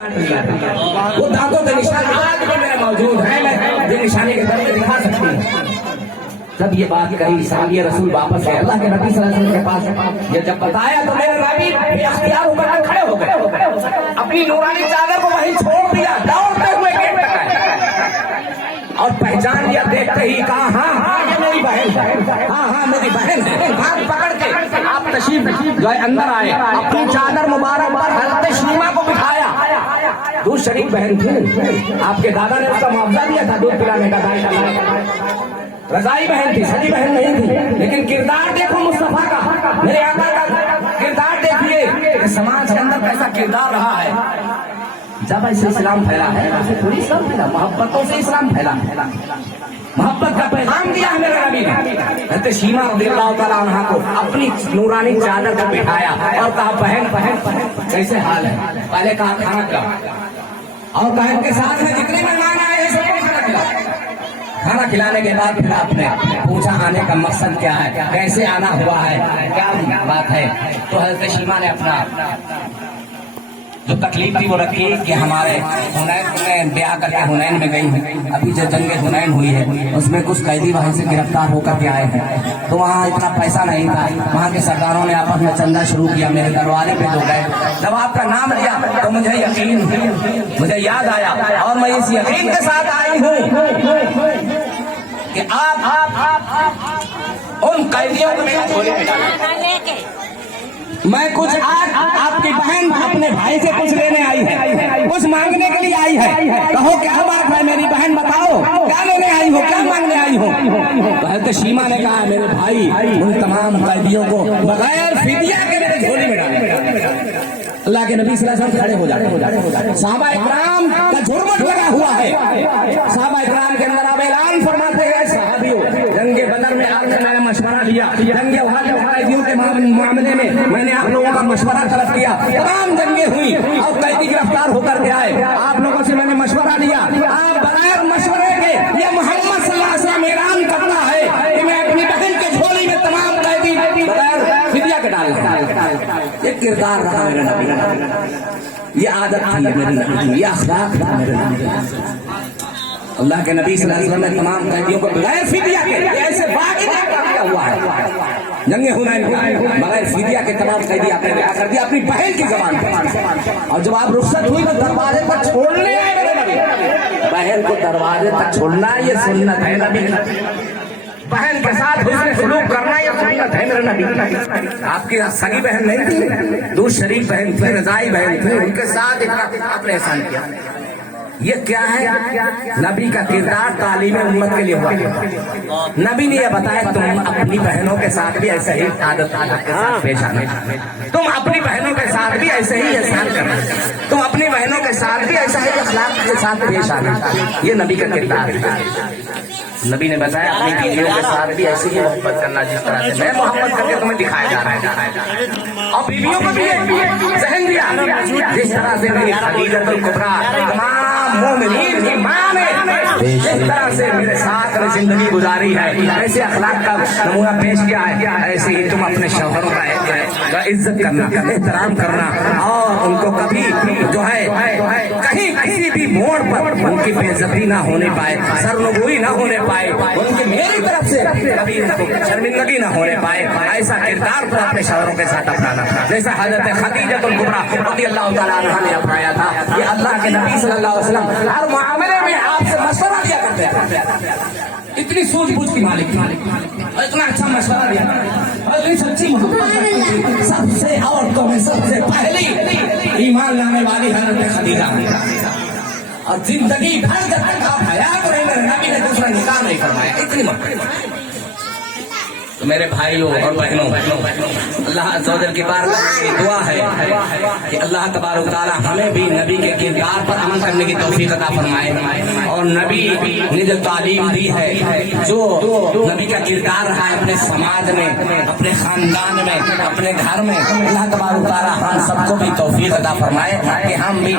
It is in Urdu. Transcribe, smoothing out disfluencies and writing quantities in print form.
وہ دانتوں کے نشان آج بھی میرے موجود ہیں، میں یہ نشانی کے ذریعے دکھا سکتی ہوں۔ جب یہ بات کہی صحابی رسول واپس ہے اللہ کے نبی صلی اللہ علیہ وسلم کے پاس، یہ جب بتایا تو میرے نبی بے اختیار ہو کر کھڑے ہو گئے، اپنی نورانی چادر کو وہیں چھوڑ دیا، دوڑتے ہوئے گیٹ تک آئے اور پہچان لیا، دیکھتے ہی کہا ہاں ہاں یہ میری بہن ہے، ہاں ہاں میری بہن ہے۔ ہاتھ پکڑ کے آپ تشریف جو ہے اندر آئے، اپنی چادر مبارک پر حضرت شیما کو بٹھایا۔ دودھ شریف بہن تھی، آپ کے دادا نے اس کا معاوضہ دیا تھا دودھ پلانے کا، رضائی بہن تھی، سچی بہن نہیں تھی، لیکن کردار دیکھو مصطفیٰ کا، میرے آقا کا کردار دیکھیے کہ سماج کے اندر کیسا کردار رہا ہے۔ جب ایسے اسلام پھیلا ہے ایسے تھوڑی اسلام پھیلا، محبتوں سے اسلام پھیلا، محبت کا پیغام دیا ہے میرے نبی نے۔ حضرت شیما رضی اللہ تعالیٰ عنہ کو اپنی نورانی چادر پر بٹھایا اور کہا بہن بہن بہن کیسے حال ہے؟ پہلے کہا کھانا کھلا، اور بہن کے ساتھ میں جتنے مہمان آئے ہیں سب کو کھانا کھلا۔ کھانا کھلانے کے بعد پھر آپ نے پوچھا آنے کا مقصد کیا ہے، کیسے آنا ہوا ہے، کیا بات ہے؟ تو حضرت شیما نے اپنا جو تکلیف تھی وہ رکھی کہ ہمارے حنین میں بیاہ کر کے حنین میں گئی ہوں، ابھی جو جنگ حنین ہوئی ہے اس میں کچھ قیدی وہاں سے گرفتار ہو کر کے آئے ہیں، تو وہاں اتنا پیسہ نہیں تھا، وہاں کے سرداروں نے آپس میں چندہ شروع کیا، میرے دروازے پہ جو گئے، جب آپ کا نام لیا تو مجھے یقین، مجھے یاد آیا اور میں اس یقین کے ساتھ آئی ہوں کہ آپ ان قیدیوں کو میرے جھولے میں ڈالیں۔ میں کچھ آج آپ کی بہن اپنے بھائی سے کچھ لینے آئی ہے، کچھ مانگنے کے لیے آئی ہے، کہو کیا بات ہے میری بہن، بتاؤ کیا لینے آئی ہو، کیا مانگنے آئی ہو؟ حضرت شیما نے کہا میرے بھائی ان تمام قیدیوں کو بغیر فدیہ کے میرے جھولی میں ڈالیں۔ اللہ کے نبی صلی اللہ علیہ وسلم کھڑے ہو جاتے، صحابہ اکرام کا جھرمٹ لگا ہوا ہے، صحابہ اکرام کے اندر آپ اعلان فرماتے ہیں صحابیوں جنگ بدر میں آپ نے میرا مشورہ لیا، جنگ قیدیوں کے معاملے میں میں نے آپ لوگوں کا مشورہ طلب کیا، تمام جنگیں ہوئی اور قیدی گرفتار ہو کر کے آئے، آپ لوگوں سے میں نے مشورہ لیا، آپ بغیر مشورے کے یہ محمد صلی اللہ علیہ وسلم اعلان کرتا ہے کہ میں اپنی بہن کے جھولی میں تمام قیدی بغیر فدیہ کے ڈال دوں۔ یہ کردار رہا میرے نبی، یہ عادت تھی میرے نبی کی، یہ اخلاق تھا میرے نبی کا۔ اللہ کے نبی صلی اللہ علیہ وسلم نے تمام قیدیوں کو بغیر فدیہ کے، ایسے باقی کیا ہوا ہے جنگ حنین بغیر فدیہ کے تمام قیدی آپ نے بیاہ کر دیا اپنی بہن کی زبان پر، اور جب آپ رخصت ہوئی تو دروازے پر چھوڑنے آئے میرے نبی، بہن کو دروازے تک چھوڑنا یہ سنت ہے نبی، بہن کے ساتھ حسن سلوک کرنا یہ سنت ہے میرے نبی۔ آپ کی سگی بہن نہیں تھی، دودھ شریف بہن تھی، رضائی بہن تھی، ان کے ساتھ آپ نے احسان کیا۔ یہ کیا ہے؟ نبی کا کردار تعلیم امت کے لیے ہوا۔ نبی نے یہ بتایا تم اپنی بہنوں کے ساتھ بھی ایسے ہی عادت کے ساتھ پیش آنا، تم اپنی بہنوں کے ساتھ بھی ایسے ہی احسان کرنا، تم اپنی بہنوں کے ساتھ بھی ایسا ہی اخلاق کے ساتھ پیش آنا، یہ نبی کا کردار ہے۔ نبی نے بتایا اپنی بیویوں کے ساتھ بھی ایسی ہی محبت کرنا جس طرح سے میں محبت کر کے تمہیں دکھایا جا رہا ہے، اور بیویوں کو بھی ذہن دیا جس طرح سے میری خدیجہ الکبریٰ تمام مومنین کی ماں نے جس طرح سے میرے ساتھ زندگی گزاری ہے، ایسے اخلاق کا نمونہ پیش کیا ہے، ایسے ہی تم اپنے شوہروں کا عزت کرنا، احترام کرنا، اور ان کو کبھی جو ہے کہیں کسی بھی موڑ پر ان کی بے عزتی نہ ہونے پائے، سرنگوئی نہ ہونے پائے، ان کی میری طرف سے کبھی ان کو شرمندگی نہ ہونے پائے، ایسا کردار کو اپنے شوہروں کے ساتھ اپنانا جیسا حضرت خدیجہ الکبریٰ رضی اللہ تعالیٰ عنہا نے اپنایا تھا۔ یہ اللہ کے نبی صلی اللہ علیہ وسلم ہر معاملے میں آپ سے مشورہ دیا کرتے تھے، اتنی سوچ بوجھ کی مالک تھی اور اتنا اچھا مشورہ دیا اور اتنی سچی محبت، سب سے عورتوں میں سب سے پہلی ایمان لانے والی حضرت خدیجہ، اور زندگی بھر جب تک آپ حیات رہے میرے نبی نے دوسرا نکاح نہیں فرمایا، اتنی محبت۔ تو میرے بھائیوں اور بہنوں، اللہ عز و جل کی بارگاہ میں دعا ہے کہ اللہ تبارک و تعالیٰ ہمیں بھی نبی کے کردار پر عمل کرنے کی توفیق عطا فرمائے، اور نبی نے جو تعلیم دی ہے، جو نبی کا کردار رہا ہے اپنے سماج میں، اپنے خاندان میں، اپنے گھر میں، اللہ تبارک و تعالیٰ ہم سب کو بھی توفیق عطا فرمائے کہ ہم بھی